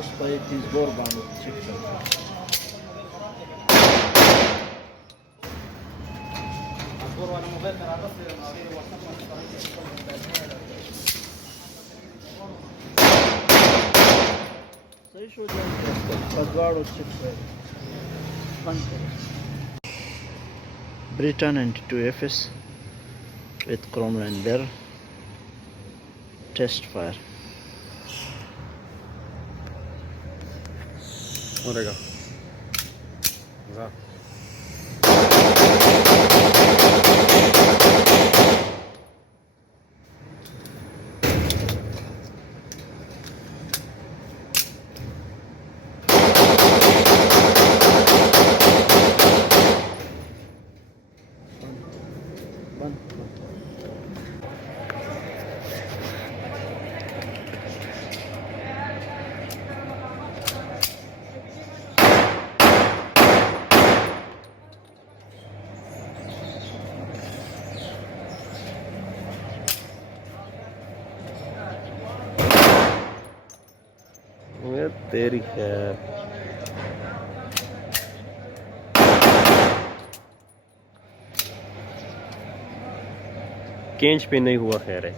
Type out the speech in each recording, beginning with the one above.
उस पर एक चीज़ और बांधो चेक करो। सही शो जाएगा गाड़ो चेक करो बंद करो। Beretta 92 FS with chrome line barrel. Test fire. Orega. Za. बंद। ये तेरी खैर केंच पे नहीं हुआ खैर है।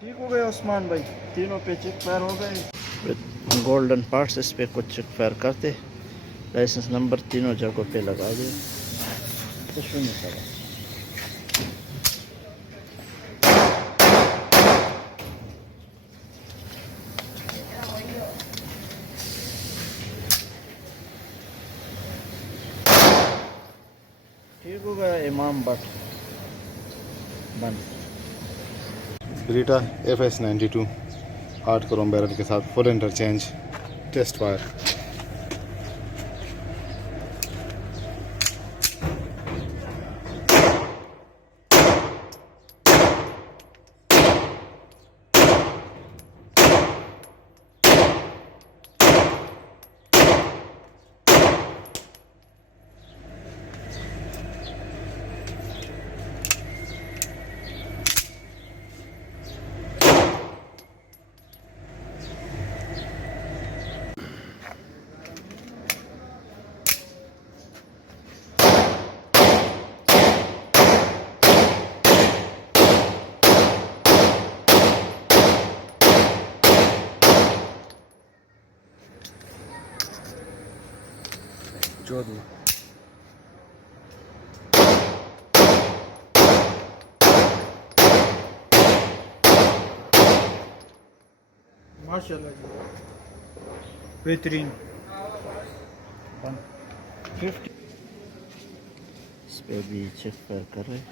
ठीक हो गया उस्मान भाई, तीनों पे चेक फायर हो गए विद गोल्डन पार्ट्स। इस पे कुछ चेक फायर करते, लाइसेंस नंबर तीनों जगहों पे लगा दिए, कुछ भी नहीं करा। ठीक हो गया इमाम बट बंद। Beretta FS92 8 क्रोम बैरल के साथ फुल इंटरचेंज टेस्ट फायर। जोड़ माशाल्लाह जी, बेहतरीन। 50 इस पे भी चेक फायर कर रहे।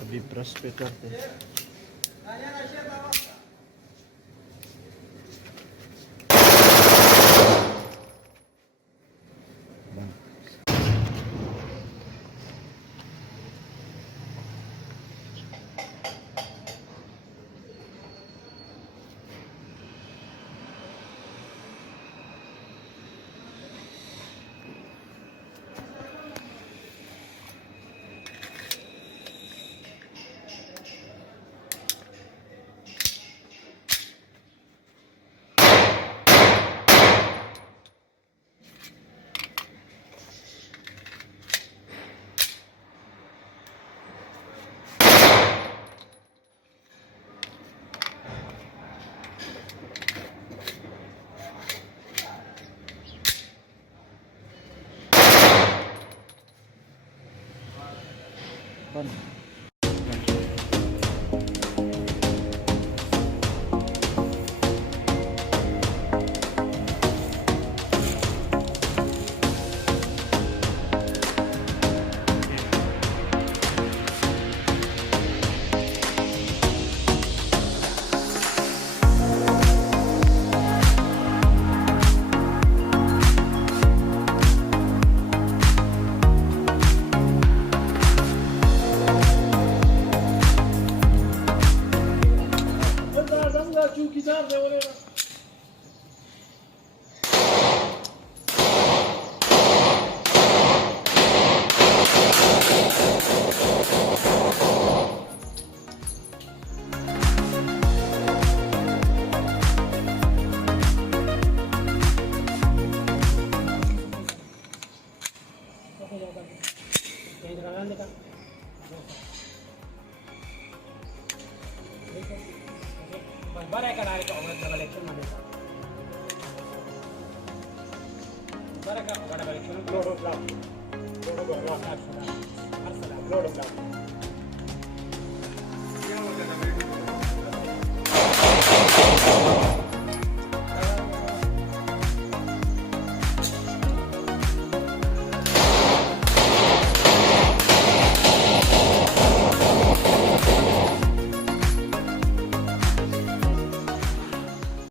अभी ब्रश पे करते हैं। Beretta M9A3 M9A4